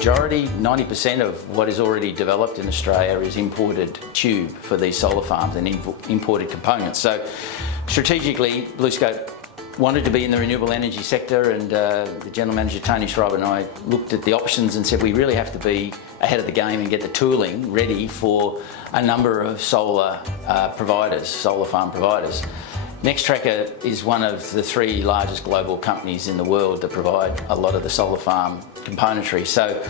majority, 90% of what is already developed in Australia is imported tube for these solar farms and imported components. So strategically, BlueScope wanted to be in the renewable energy sector, and the General Manager Tony Schreiber and I looked at the options and said we really have to be ahead of the game and get the tooling ready for a number of solar providers, solar farm providers. Nextracker is one of the 3 largest global companies in the world that provide a lot of the solar farm componentry. So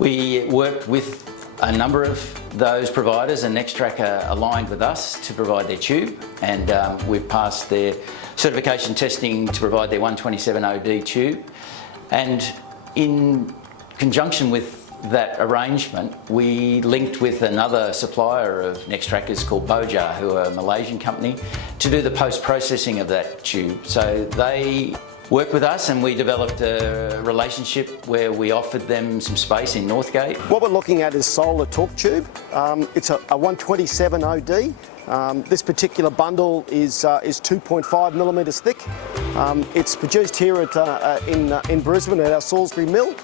we worked with a number of those providers, and Nextracker aligned with us to provide their tube, and we've passed their certification testing to provide their 127OD tube. And in conjunction with that arrangement, we linked with another supplier of Nextrackers called Baojia, who are a Malaysian company, to do the post-processing of that tube. So they worked with us, and we developed a relationship where we offered them some space in Northgate. What we're looking at is solar torque tube. It's a 127OD. This particular bundle is 2.5 millimetres thick. It's produced here in Brisbane at our Salisbury mill.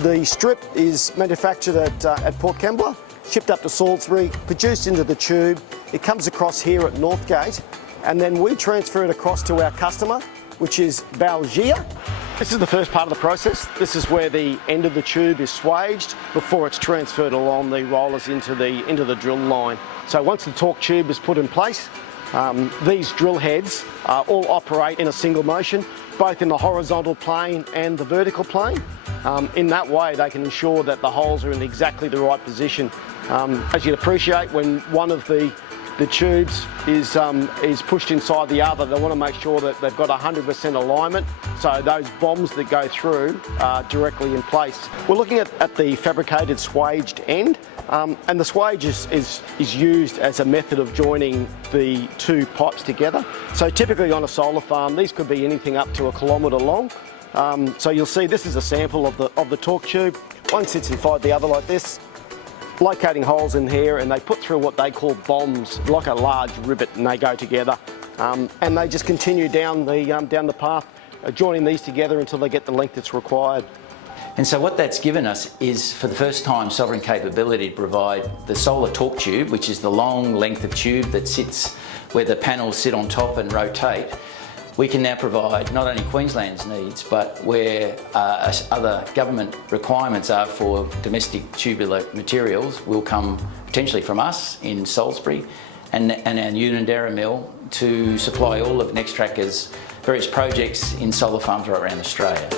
The strip is manufactured at Port Kembla, shipped up to Salisbury, produced into the tube. It comes across here at Northgate, and then we transfer it across to our customer, which is Baojia. This is the first part of the process. This is where the end of the tube is swaged before it's transferred along the rollers into the drill line. So once the torque tube is put in place, these drill heads all operate in a single motion, both in the horizontal plane and the vertical plane. In that way, they can ensure that the holes are in exactly the right position. As you'd appreciate, when one of the tubes is pushed inside the other, they want to make sure that they've got 100% alignment, so those bombs that go through are directly in place. We're looking at the fabricated swaged end, and the swage is used as a method of joining the 2 pipes together. So typically on a solar farm, these could be anything up to 1 kilometre long. So you'll see this is a sample of the torque tube. One sits inside the other like this, locating holes in here, and they put through what they call bombs, like a large rivet, and they go together. And they just continue down the path, joining these together until they get the length that's required. And so what that's given us is, for the first time, sovereign capability to provide the solar torque tube, which is the long length of tube that sits where the panels sit on top and rotate. We can now provide not only Queensland's needs, but where other government requirements are for domestic tubular materials will come potentially from us in Salisbury and our Unanderra mill to supply all of Nextracker's various projects in solar farms right around Australia.